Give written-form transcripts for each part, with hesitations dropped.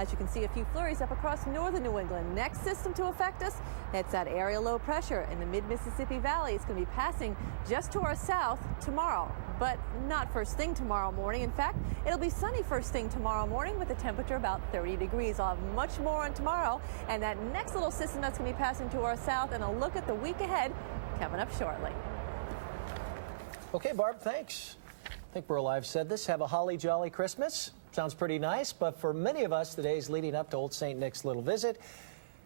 As you can see, a few flurries up across northern New England. Next system to affect us, that's that area low pressure in the mid-Mississippi Valley. It's going to be passing just to our south tomorrow, but not first thing tomorrow morning. In fact, it'll be sunny first thing tomorrow morning with a temperature about 30 degrees. I'll have much more on tomorrow and that next little system that's going to be passing to our south, and a look at the week ahead coming up shortly. Okay, Barb, thanks. I think We're Alive said this. Have a holly jolly Christmas. Sounds pretty nice, but for many of us, the days leading up to Old St. Nick's little visit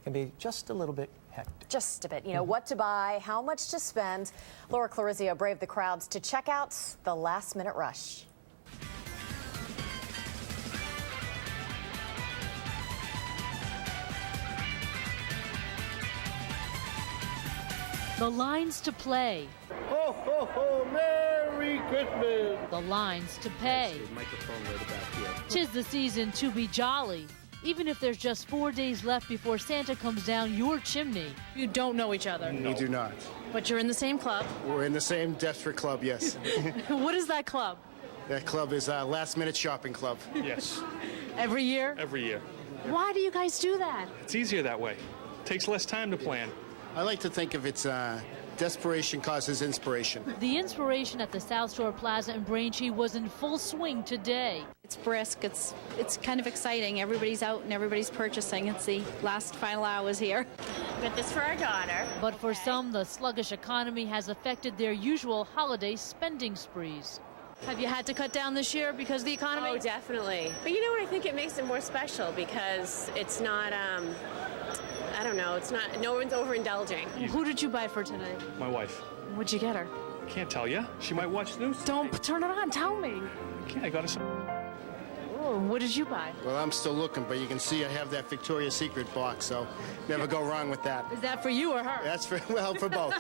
can be just a little bit hectic. Just a bit. You know, what to buy, how much to spend. Laura Clarizio braved the crowds to check out the last-minute rush. The lines to play. Ho, ho, ho, Merry Christmas! The lines to pay. Tis the season to be jolly, even if there's just 4 days left before Santa comes down your chimney. You don't know each other. We do not. But you're in the same club. We're in the same desperate club, yes. What is that club? That club is Last Minute Shopping Club. Yes, Every year? every year. Why do you guys do that? It's easier that way. Takes less time to plan. I like to think of it's desperation causes inspiration. The inspiration at the South Shore Plaza in Braintree was in full swing today. It's brisk, it's kind of exciting. Everybody's out and everybody's purchasing. It's the last final hours here. Get this for our daughter. But for some, the sluggish economy has affected their usual holiday spending sprees. Have you had to cut down this year because of the economy? Oh, definitely. But you know what? I think it makes it more special because it's not, I don't know, it's not, no one's overindulging. Who did you buy for tonight? My wife. What'd you get her? Can't tell you. She might watch the news. Don't turn it on, tell me. Okay, I got her. Oh, what did you buy? Well, I'm still looking, but you can see I have that Victoria's Secret box, so never go wrong with that. Is that for you or her? That's for, well, for both.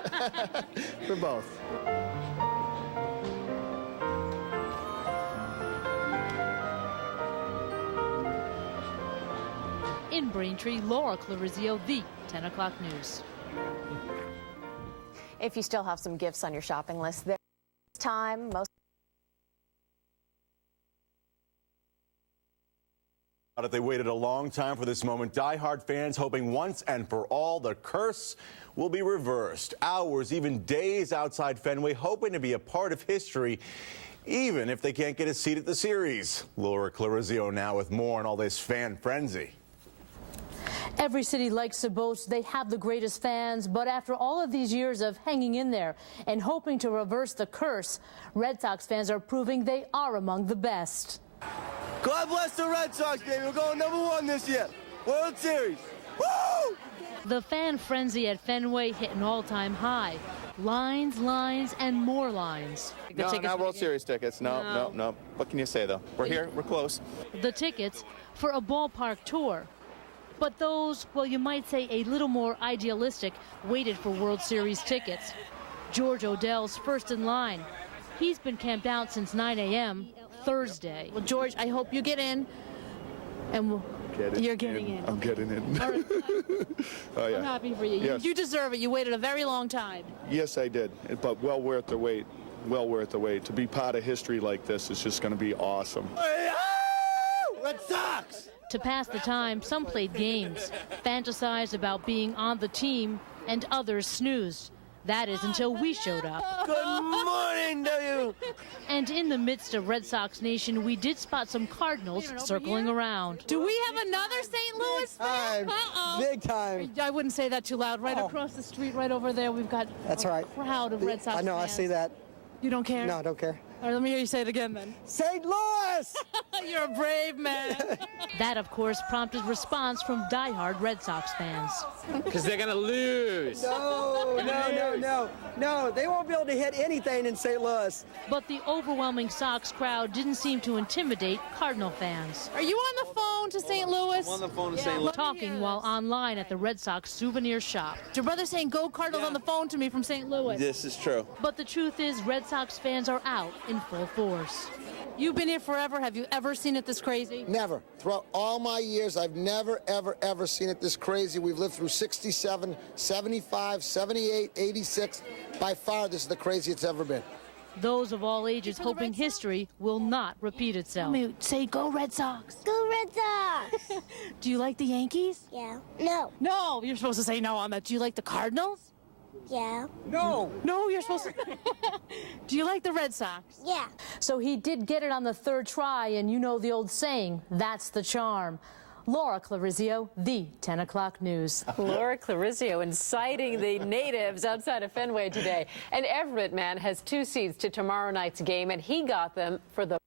For both. In Braintree, Laura Clarizio, the 10 o'clock news. If you still have some gifts on your shopping list, this time, most They waited a long time for this moment. Die-hard fans hoping once and for all the curse will be reversed. Hours, even days outside Fenway, hoping to be a part of history, even if they can't get a seat at the series. Laura Clarizio now with more on all this fan frenzy. Every city likes to boast they have the greatest fans, but after all of these years of hanging in there and hoping to reverse the curse, Red Sox fans are proving they are among the best. God bless the Red Sox, baby. We're going #1 this year. World Series. Woo! The fan frenzy at Fenway hit an all-time high. Lines, lines, and more lines. No, not World Series tickets. No. What can you say, though? We're here. We're close. The tickets for a ballpark tour. But those, well, you might say a little more idealistic, waited for World Series tickets. George Odell's first in line. He's been camped out since 9 a.m. Thursday. Well, George, I hope you get in. And you're getting in. I'm getting in. All right. Oh, yeah. I'm happy for you. Yes. You deserve it. You waited a very long time. Yes, I did. But well worth the wait. Well worth the wait. To be part of history like this is just going to be awesome. Red Sox! To pass the time, some played games, fantasized about being on the team, and others snoozed. That is until we showed up. Good morning to you! And in the midst of Red Sox Nation, we did spot some Cardinals circling around. Do we have another St. Louis fan? Big time. I wouldn't say that too loud. Right across the street, right over there, we've got a crowd of Red Sox fans. I know, I see that. You don't care? No, I don't care. All right, let me hear you say it again then. St. Louis! You're a brave man. That, of course, prompted response from diehard Red Sox fans. Because they're going to lose. No, they won't be able to hit anything in St. Louis. But the overwhelming Sox crowd didn't seem to intimidate Cardinal fans. Are you on the phone to St. Louis? I'm on the phone to St. Louis. Talking while online at the Red Sox souvenir shop. Your brother saying go Cardinals on the phone to me from St. Louis. This is true. But the truth is, Red Sox fans are out in full force. You've been here forever. Have you ever seen it this crazy? Never. Throughout all my years, I've never, ever seen it this crazy. We've lived through 67, 75, 78, 86. By far, this is the craziest it's ever been. those of all ages hoping history will not repeat itself. Let me say, go Red Sox. Go Red Sox. Do you like the Yankees? Yeah. No. No, you're supposed to say no on that. Do you like the Cardinals? Yeah. No. No, you're supposed to. Do you like the Red Sox? Yeah. So he did get it on the third try, and you know the old saying, that's the charm. Laura Clarizio, the 10 o'clock news. Laura Clarizio inciting the natives outside of Fenway today. An Everett man has 2 seats to tomorrow night's game, and he got them for the...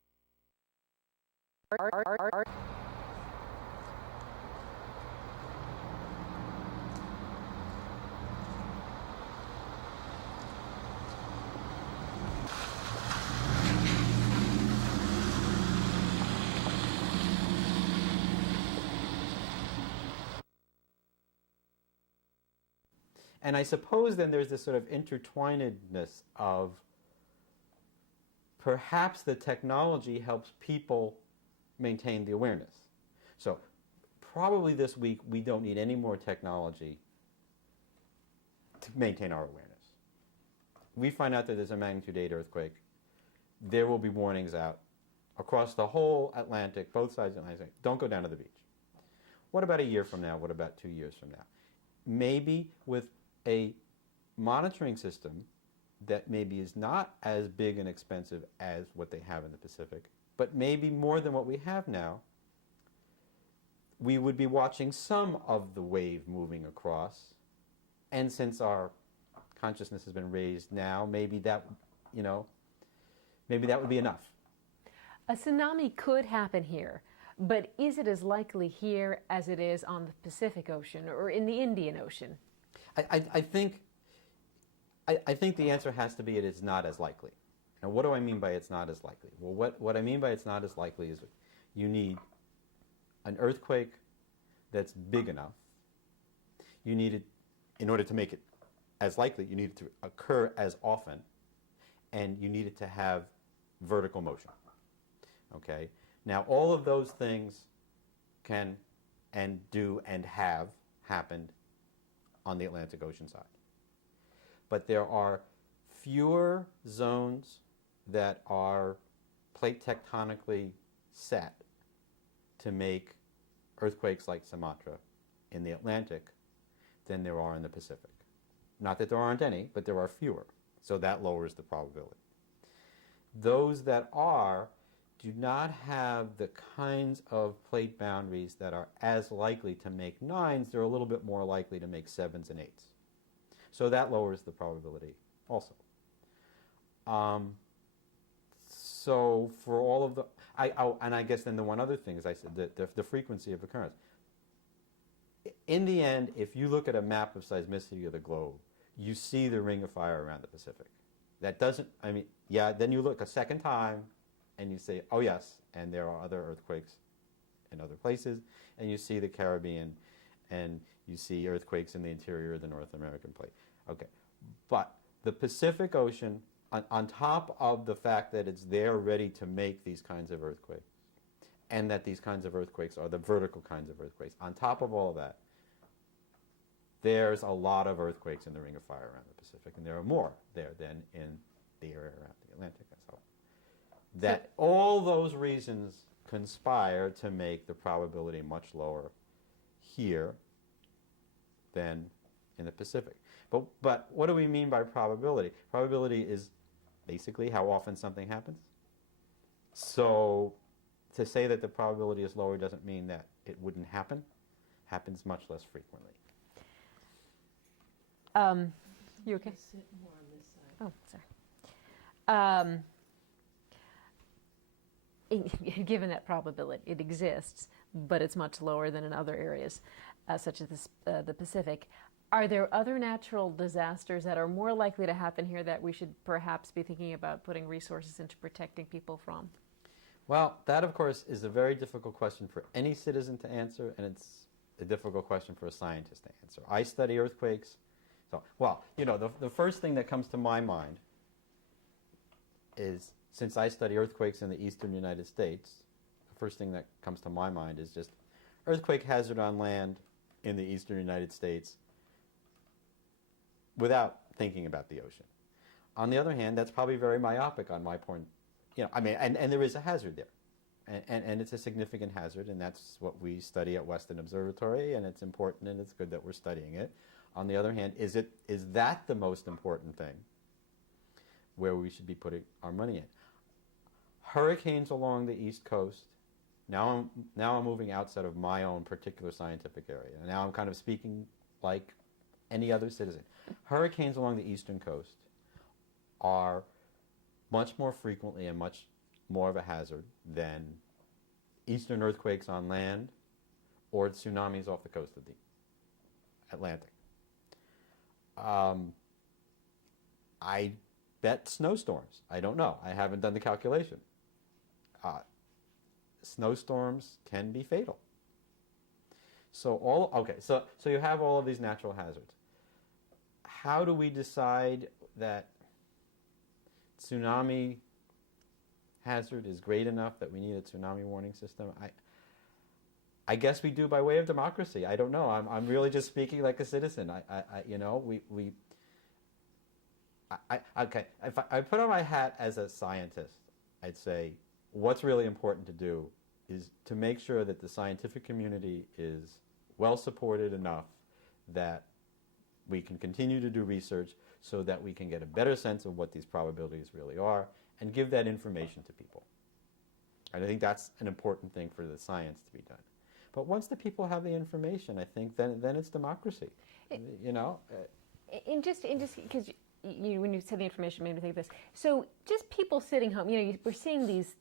And I suppose then there's this sort of intertwinedness of perhaps the technology helps people maintain the awareness. So probably this week we don't need any more technology to maintain our awareness. We find out that there's a magnitude 8 earthquake. There will be warnings out across the whole Atlantic, both sides of the Atlantic. Don't go down to the beach. What about a year from now? What about 2 years from now? Maybe with a monitoring system that maybe is not as big and expensive as what they have in the Pacific, but maybe more than what we have now, we would be watching some of the wave moving across. And since our consciousness has been raised now, maybe that, maybe that would be enough. A tsunami could happen here, but is it as likely here as it is on the Pacific Ocean or in the Indian Ocean? I think the answer has to be it is not as likely. Now, what do I mean by it's not as likely? Well, what I mean by it's not as likely is you need an earthquake that's big enough. You need it, in order to make it as likely, you need it to occur as often, and you need it to have vertical motion. Okay? Now, all of those things can and do and have happened on the Atlantic Ocean side. But there are fewer zones that are plate tectonically set to make earthquakes like Sumatra in the Atlantic than there are in the Pacific. Not that there aren't any, but there are fewer. So that lowers the probability. Those that are do not have the kinds of plate boundaries that are as likely to make 9s. They're a little bit more likely to make 7s and 8s. So that lowers the probability also. So for all of the, and I guess then the one other thing is I said the frequency of occurrence. In the end, if you look at a map of seismicity of the globe, you see the ring of fire around the Pacific. That doesn't, then you look a second time, and you say, oh yes, and there are other earthquakes in other places, and you see the Caribbean, and you see earthquakes in the interior of the North American plate. Okay, but the Pacific Ocean, on top of the fact that it's there ready to make these kinds of earthquakes, and that these kinds of earthquakes are the vertical kinds of earthquakes, on top of all of that, there's a lot of earthquakes in the Ring of Fire around the Pacific, and there are more there than in the area around the Atlantic. So that all those reasons conspire to make the probability much lower here than in the Pacific. But what do we mean by probability? Probability is basically how often something happens. So to say that the probability is lower doesn't mean that it wouldn't happen. Happens much less frequently. You okay? Sit more on this side. Oh, sorry. Given that probability, it exists, but it's much lower than in other areas, such as the Pacific. Are there other natural disasters that are more likely to happen here that we should perhaps be thinking about putting resources into protecting people from? Well, that, of course, is a very difficult question for any citizen to answer, and it's a difficult question for a scientist to answer. I study earthquakes. So, well, the first thing that comes to my mind is, since I study earthquakes in the eastern United States, the first thing that comes to my mind is just earthquake hazard on land in the eastern United States without thinking about the ocean. On the other hand, that's probably very myopic on my point. I mean, and there is a hazard there. And it's a significant hazard, and that's what we study at Weston Observatory, and it's important and it's good that we're studying it. On the other hand, is that the most important thing where we should be putting our money in? Hurricanes along the East Coast. Now I'm moving outside of my own particular scientific area. And now I'm kind of speaking like any other citizen. Hurricanes along the eastern coast are much more frequently and much more of a hazard than eastern earthquakes on land or tsunamis off the coast of the Atlantic. I bet snowstorms. I don't know. I haven't done the calculation. Snowstorms can be fatal. So you have all of these natural hazards. How do we decide that tsunami hazard is great enough that we need a tsunami warning system? I guess we do by way of democracy. I don't know. I'm really just speaking like a citizen. Okay. If I put on my hat as a scientist, I'd say what's really important to do is to make sure that the scientific community is well supported enough that we can continue to do research so that we can get a better sense of what these probabilities really are and give that information to people. And I think that's an important thing for the science to be done. But once the people have the information, I think then it's democracy. And just because when you said the information made me think of this. So just people sitting home, we're seeing these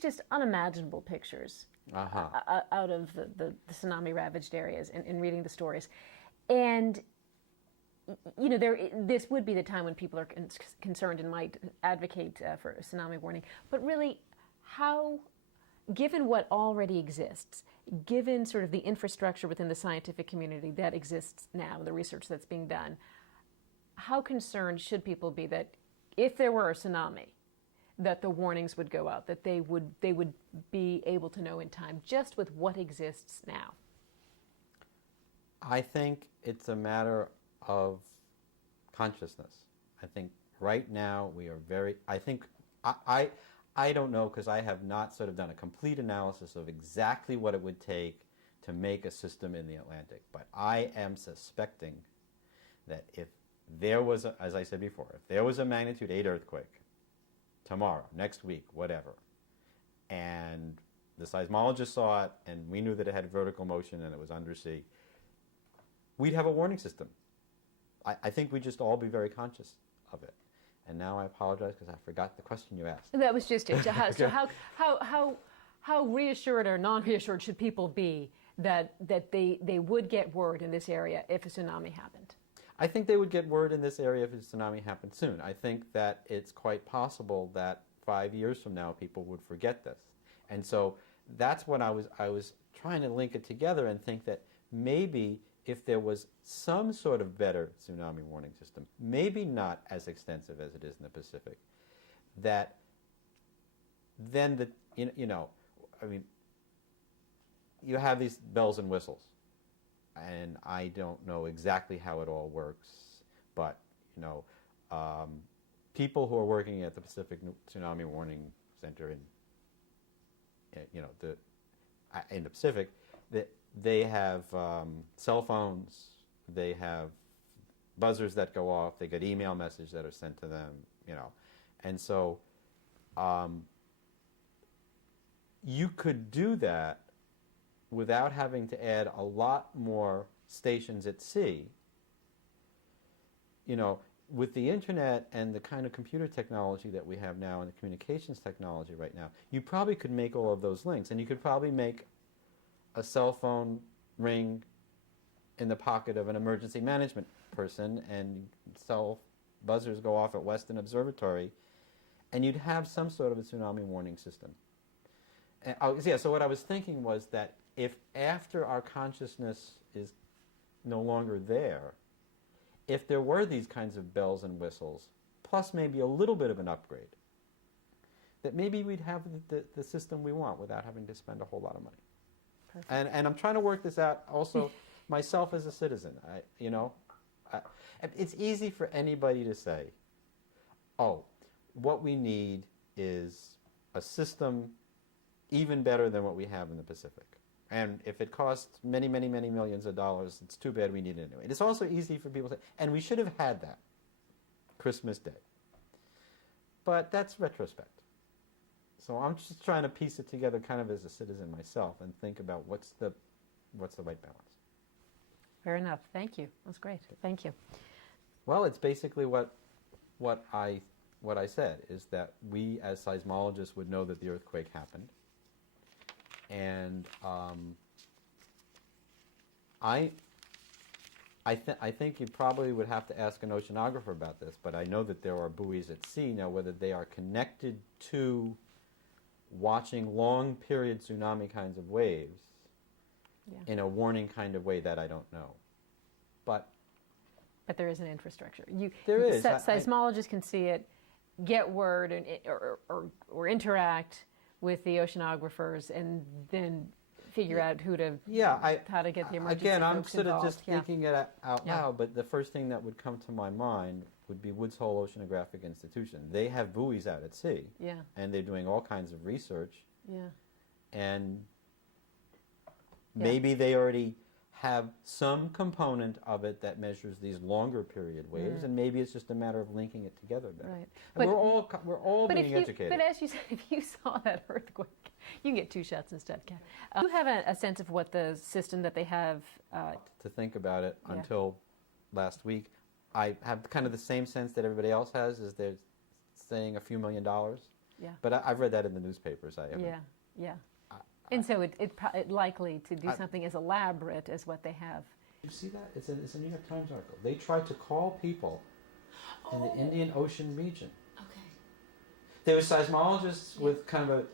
just unimaginable pictures out of the tsunami ravaged areas and reading the stories. And this would be the time when people are concerned and might advocate for a tsunami warning. But really, given what already exists, given sort of the infrastructure within the scientific community that exists now, the research that's being done, how concerned should people be that if there were a tsunami, that the warnings would go out, that they would be able to know in time just with what exists now? I think it's a matter of consciousness. I think right now we are I don't know, because I have not sort of done a complete analysis of exactly what it would take to make a system in the Atlantic, but I am suspecting that if there was, as I said before, if there was a magnitude 8 earthquake tomorrow, next week, whatever, and the seismologist saw it and we knew that it had vertical motion and it was undersea, we'd have a warning system. I think we'd just all be very conscious of it. And now I apologize because I forgot the question you asked. That was just it. So how reassured or non-reassured should people be that they would get word in this area if a tsunami happened? I think they would get word in this area if a tsunami happened soon. I think that it's quite possible that 5 years from now people would forget this. And so that's when I was trying to link it together and think that maybe if there was some sort of better tsunami warning system, maybe not as extensive as it is in the Pacific, that then you have these bells and whistles, and I don't know exactly how it all works, but people who are working at the Pacific Tsunami Warning Center in the Pacific, they have cell phones, they have buzzers that go off, they get email messages that are sent to them, and so you could do that without having to add a lot more stations at sea. With the internet and the kind of computer technology that we have now and the communications technology right now, you probably could make all of those links, and you could probably make a cell phone ring in the pocket of an emergency management person and cell buzzers go off at Weston Observatory, and you'd have some sort of a tsunami warning system. So what I was thinking was that if after our consciousness is no longer there, if there were these kinds of bells and whistles, plus maybe a little bit of an upgrade, that maybe we'd have the system we want without having to spend a whole lot of money. And I'm trying to work this out also myself as a citizen. It's easy for anybody to say, Oh, what we need is a system even better than what we have in the Pacific. And if it costs many, many, many millions of dollars, it's too bad we need it anyway. It's also easy for people to say, and we should have had that Christmas Day. But that's retrospect. So I'm just trying to piece it together kind of as a citizen myself and think about what's the right balance. Fair enough. Thank you. That's great. Thank you. Well, it's basically what I said, is that we as seismologists would know that the earthquake happened. And I think you probably would have to ask an oceanographer about this, but I know that there are buoys at sea. Now, whether they are connected to watching long period tsunami kinds of waves in a warning kind of way, that I don't know. But there is an infrastructure. There is. Seismologists can see it, get word, and or interact with the oceanographers, and then figure out how to get the emergency Again, I'm folks sort involved. of just thinking it out loud, but the first thing that would come to my mind would be Woods Hole Oceanographic Institution. They have buoys out at sea, and they're doing all kinds of research, and maybe they already have some component of it that measures these longer period waves, and maybe it's just a matter of linking it together better. Right. But we're all being educated. But as you said, if you saw that earthquake, you can get 2 shots instead. Do you have a sense of what the system that they have? To think about it until last week, I have kind of the same sense that everybody else has, is they're saying a few $1 million. Yeah. But I've read that in the newspapers. Yeah. And so it likely to do something as elaborate as what they have. You see that? It's a New York Times article. They tried to call people in the Indian Ocean region. Okay. There were seismologists with kind of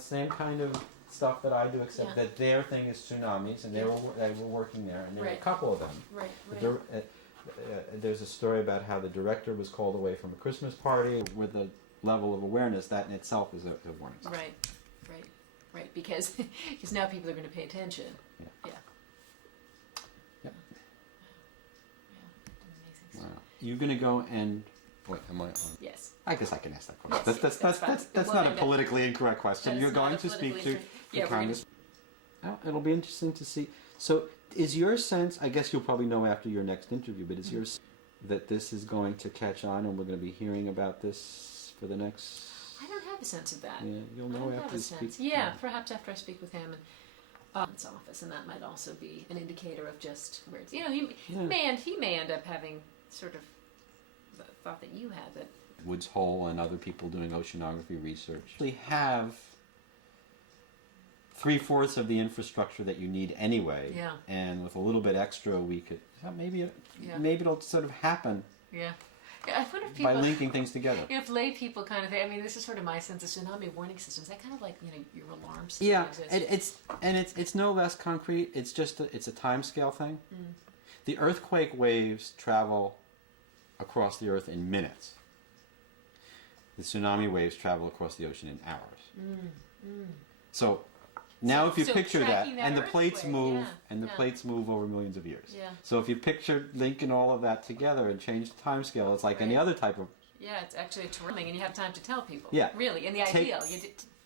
same kind of stuff that I do, except that their thing is tsunamis, and they were working there, and there were a couple of them. Right. There's a story about how the director was called away from a Christmas party with a level of awareness that in itself is a warning sign. Right, because now people are going to pay attention. Yeah. Wow. You're going to go and... Wait, am I on? Yes. I guess I can ask that question. That's not a politically incorrect question. You're going to speak to the Congress. It'll be interesting to see. So is your sense, I guess you'll probably know after your next interview, but is your sense that this is going to catch on and we're going to be hearing about this for the next... I don't have a sense of that. Yeah, you'll know after you speak. Yeah, perhaps after I speak with him and his office, and that might also be an indicator of just where it's. He may end up having sort of the thought that you had, that Woods Hole and other people doing oceanography research. We have 3/4 of the infrastructure that you need anyway. Yeah. And with a little bit extra, we could maybe it'll sort of happen. Yeah. I wonder if people, by linking things together. If lay people kind of, this is sort of my sense of tsunami warning systems. That kind of like your alarm system. Yeah, it's no less concrete. It's just it's a time scale thing. Mm. The earthquake waves travel across the earth in minutes. The tsunami waves travel across the ocean in hours. So now if you picture that, and the plates move, plates move over millions of years. Yeah. So if you picture linking all of that together and change the time scale, it's like any other type of... Yeah, it's actually a terrific, and you have time to tell people. Yeah. Really, in the ideal.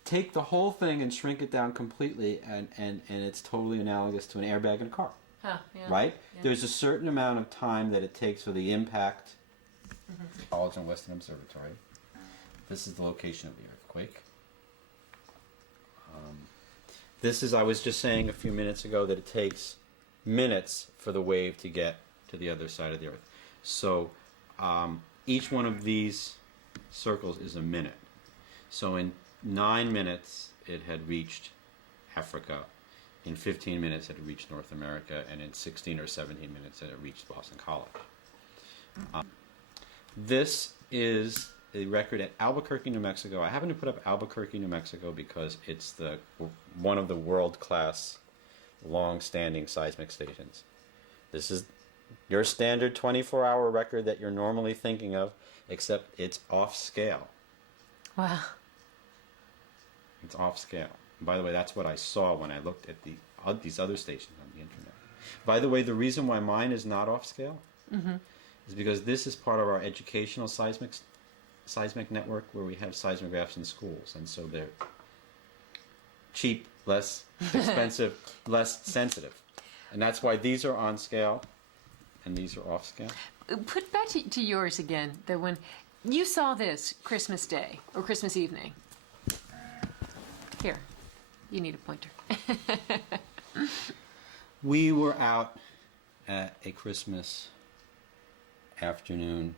Take the whole thing and shrink it down completely, and it's totally analogous to an airbag in a car. Huh, yeah. Right? Yeah. There's a certain amount of time that it takes for the impact. College and Western Observatory. This is the location of the earthquake. This is, I was just saying a few minutes ago that it takes minutes for the wave to get to the other side of the earth. So each one of these circles is a minute. So in 9 minutes it had reached Africa. In 15 minutes it had reached North America. And in 16 or 17 minutes it had reached Boston College. This is a record at Albuquerque, New Mexico. I happen to put up Albuquerque, New Mexico because it's one of the world-class, long-standing seismic stations. This is your standard 24-hour record that you're normally thinking of, except it's off-scale. Wow. It's off-scale. By the way, that's what I saw when I looked at these other stations on the internet. By the way, the reason why mine is not off-scale is because this is part of our educational seismic seismic network where we have seismographs in schools, and so they're cheap, less expensive, less sensitive. And that's why these are on scale and these are off scale. Put back to yours again, the one you saw this Christmas Day or Christmas evening. Here, you need a pointer. We were out at a Christmas afternoon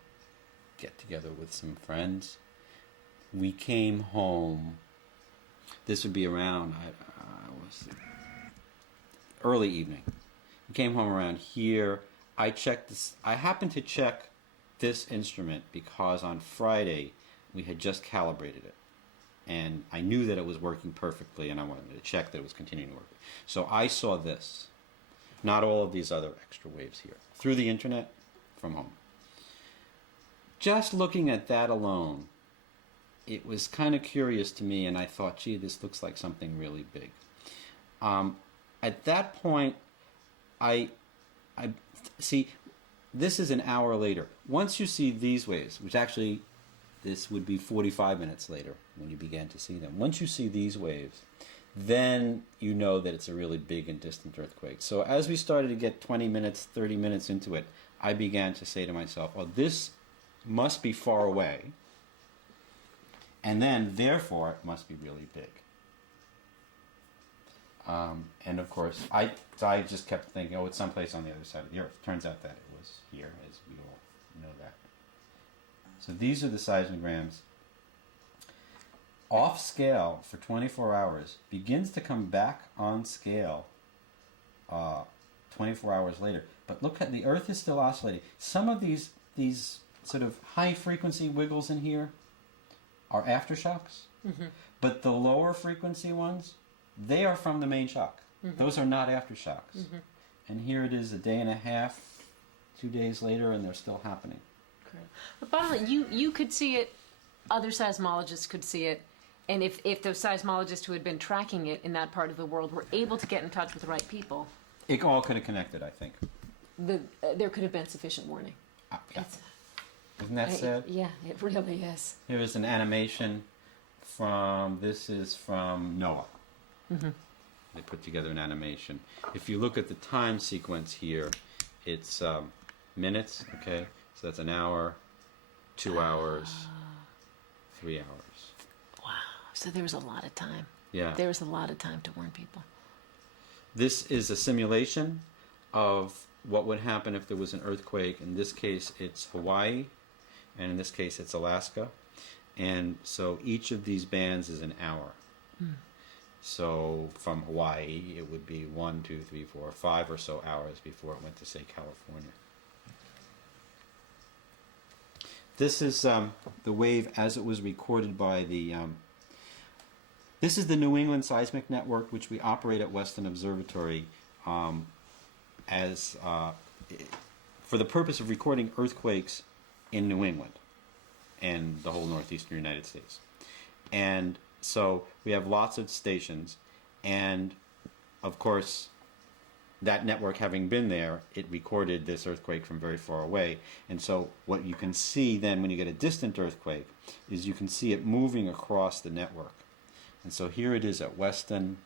get together with some friends. We came home. This would be around was early evening. We came home around here. I checked this. I happened to check this instrument because on Friday we had just calibrated it, and I knew that it was working perfectly, and I wanted to check that it was continuing to work. So I saw this, not all of these other extra waves here, through the internet from home. Just looking at that alone, it was kind of curious to me, and I thought, gee, this looks like something really big. At that point, I see, this is an hour later. Once you see these waves, which actually, this would be 45 minutes later when you began to see them. Once you see these waves, then you know that it's a really big and distant earthquake. So as we started to get 20 minutes, 30 minutes into it, I began to say to myself, oh, this must be far away, and then, therefore, it must be really big. And of course, I just kept thinking, oh, it's someplace on the other side of the Earth. Turns out that it was here, as we all know that. So these are the seismograms. Off scale for 24 hours, begins to come back on scale 24 hours later. But look, at the Earth is still oscillating. Some of these sort of high frequency wiggles in here are aftershocks, but the lower frequency ones, they are from the main shock. Those are not aftershocks. And here it is a day and a half, 2 days later, and they're still happening. But bottom line, you could see it, other seismologists could see it, and if those seismologists who had been tracking it in that part of the world were able to get in touch with the right people, it all could have connected, I think. There could have been sufficient warning. Yeah. Isn't that sad? Yeah, it really is. Here is an animation from, this is from NOAA. They put together an animation. If you look at the time sequence here, it's minutes, okay? So that's an hour, 2 hours, 3 hours. Wow. So there was a lot of time. Yeah. There was a lot of time to warn people. This is a simulation of what would happen if there was an earthquake. In this case, it's Hawaii, and in this case, it's Alaska. And so each of these bands is an hour. So from Hawaii, it would be 1, 2, 3, 4, 5 or so hours before it went to, say, California. This is the wave as it was recorded by the... this is the New England Seismic Network, which we operate at Weston Observatory as for the purpose of recording earthquakes in New England and the whole northeastern United States. And so we have lots of stations, and of course, that network having been there, it recorded this earthquake from very far away. And so what you can see then when you get a distant earthquake is you can see it moving across the network. And so here it is at Weston,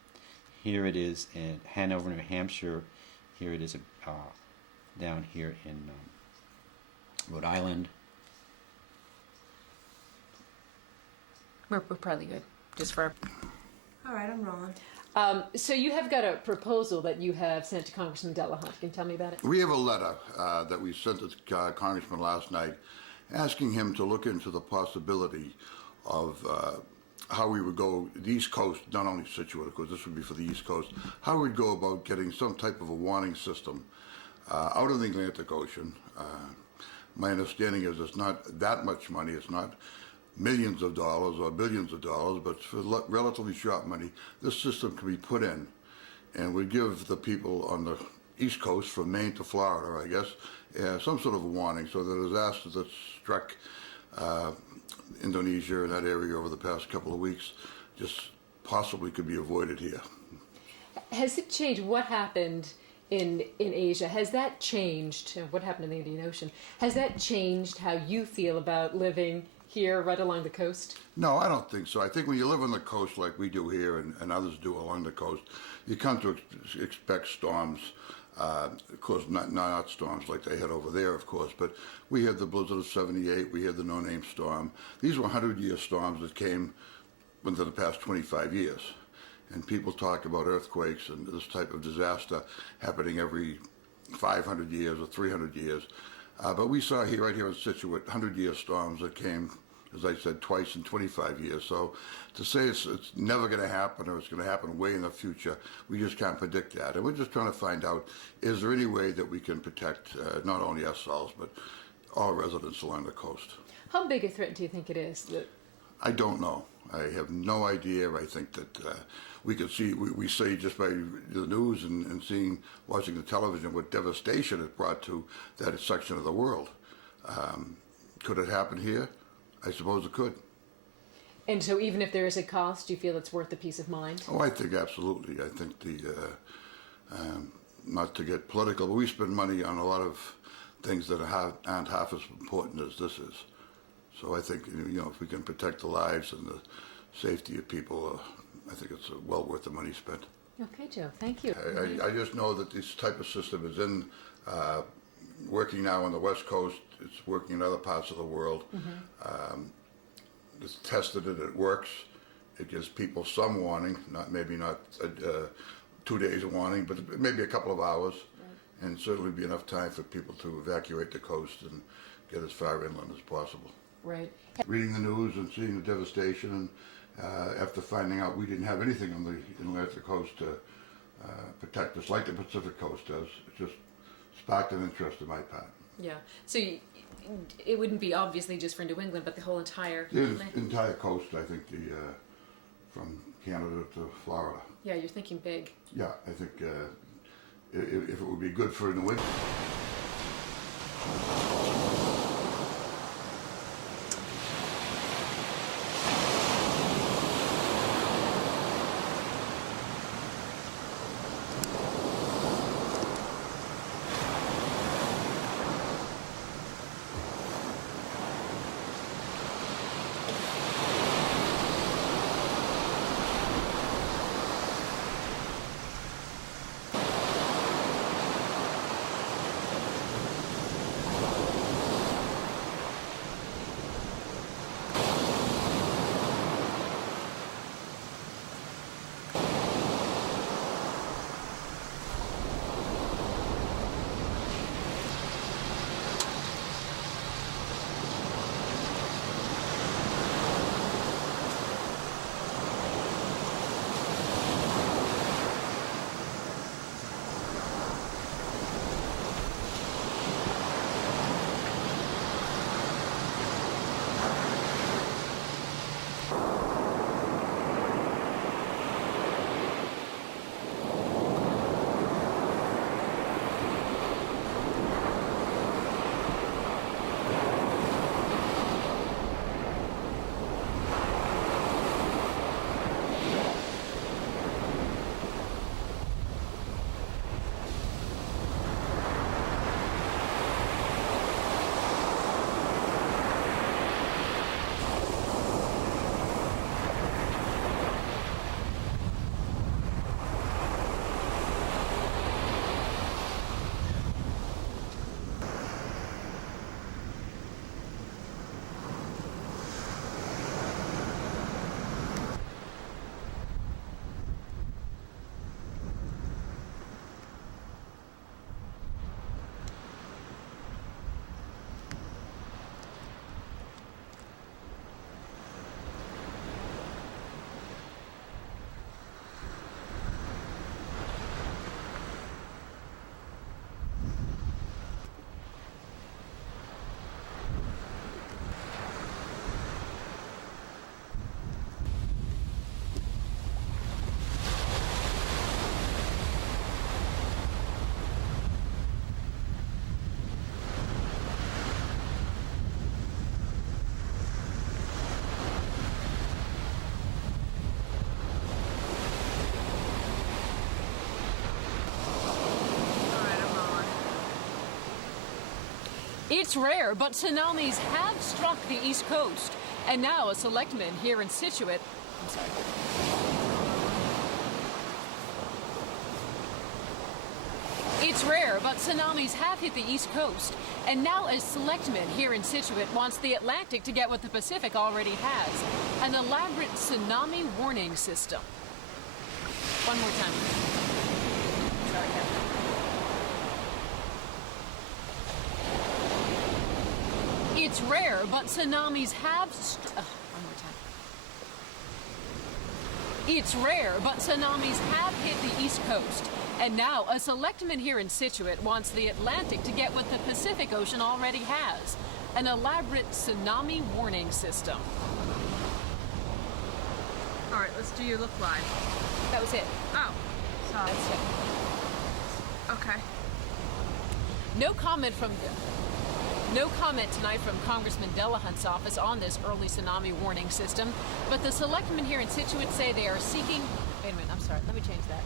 here it is in Hanover, New Hampshire, here it is down here in Rhode Island. We're probably good, just for... All right, I'm rolling. So you have got a proposal that you have sent to Congressman Delahunt. Can you tell me about it? We have a letter that we sent to Congressman last night asking him to look into the possibility of how we would go, the East Coast, not only Situate, of course, this would be for the East Coast, how we'd go about getting some type of a warning system out of the Atlantic Ocean. My understanding is it's not that much money, it's not millions of dollars or billions of dollars, but for relatively short money, this system can be put in and would give the people on the East Coast, from Maine to Florida, I guess, some sort of a warning so that disasters that struck Indonesia and that area over the past couple of weeks just possibly could be avoided here. Has it changed? What happened in Asia? Has that changed? What happened in the Indian Ocean? Has that changed how you feel about living here right along the coast? No, I don't think so. I think when you live on the coast like we do here and others do along the coast, you come to expect storms. Of course, not storms like they had over there, of course, but we had the blizzard of '78, we had the no-name storm. These were 100-year storms that came within the past 25 years. And people talk about earthquakes and this type of disaster happening every 500 years or 300 years. But we saw right here in Scituate, 100-year storms that came, as I said, twice in 25 years. So to say it's never going to happen or it's going to happen way in the future, we just can't predict that. And we're just trying to find out, is there any way that we can protect not only ourselves, but all residents along the coast? How big a threat do you think it is? I don't know. I have no idea. I think that we could see, we see just by the news and watching the television what devastation it brought to that section of the world. Could it happen here? I suppose it could. And so even if there is a cost, do you feel it's worth the peace of mind? Oh, I think absolutely. I think not to get political, but we spend money on a lot of things that aren't half as important as this is. So I think, if we can protect the lives and the safety of people, I think it's well worth the money spent. Okay, Joe. Thank you. I just know that this type of system is working now on the West Coast. It's working in other parts of the world. Mm-hmm. It's tested it works. It gives people some warning, maybe not 2 days of warning, but maybe a couple of hours, right. And certainly be enough time for people to evacuate the coast and get as far inland as possible. Right. Reading the news and seeing the devastation, and after finding out we didn't have anything on the Atlantic coast to protect us like the Pacific coast does, it just sparked an interest on my part. Yeah. So it wouldn't be obviously just for New England, but the whole entire entire coast. I think from Canada to Florida. Yeah, you're thinking big. Yeah, I think if it would be good for New England. It's rare, but tsunamis have struck the East Coast. And now a selectman here in Situate. I'm sorry. It's rare, but tsunamis have hit the East Coast. And now a selectman here in Situate wants the Atlantic to get what the Pacific already has, an elaborate tsunami warning system. One more time. Sorry, Kevin. It's rare, but tsunamis have... one more time. It's rare, but tsunamis have hit the East Coast. And now a selectman here in Situate wants the Atlantic to get what the Pacific Ocean already has, an elaborate tsunami warning system. All right, let's do your look live. That was it. Oh, sorry. That's it. Okay. No comment tonight from Congressman Delahunt's office on this early tsunami warning system, but the selectmen here in Situate say they are seeking... Wait a minute, I'm sorry, let me change that.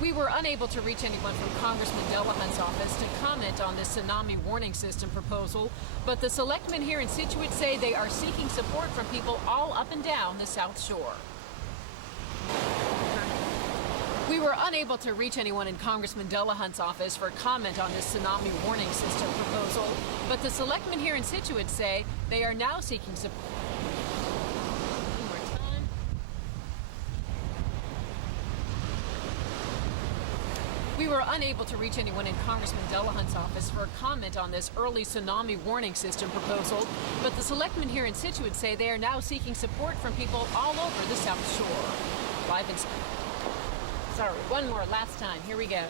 We were unable to reach anyone from Congressman Delahunt's office to comment on this tsunami warning system proposal, but the selectmen here in Situate say they are seeking support from people all up and down the South Shore. We were unable to reach anyone in Congressman Delahunt's office for comment on this tsunami warning system proposal, but the selectmen here in Situate say they are now seeking support. One more time. We were unable to reach anyone in Congressman Delahunt's office for comment on this early tsunami warning system proposal, but the selectmen here in Situate say they are now seeking support from people all over the South Shore. Live in... Sorry, one more, last time. Here we go.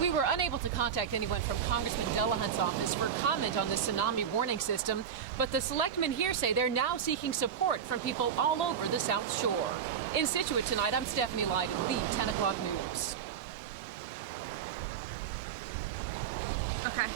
We were unable to contact anyone from Congressman Delahunt's office for comment on the tsunami warning system, but the selectmen here say they're now seeking support from people all over the South Shore. In Situate tonight, I'm Stephanie Lyden, the 10 o'clock news. Okay.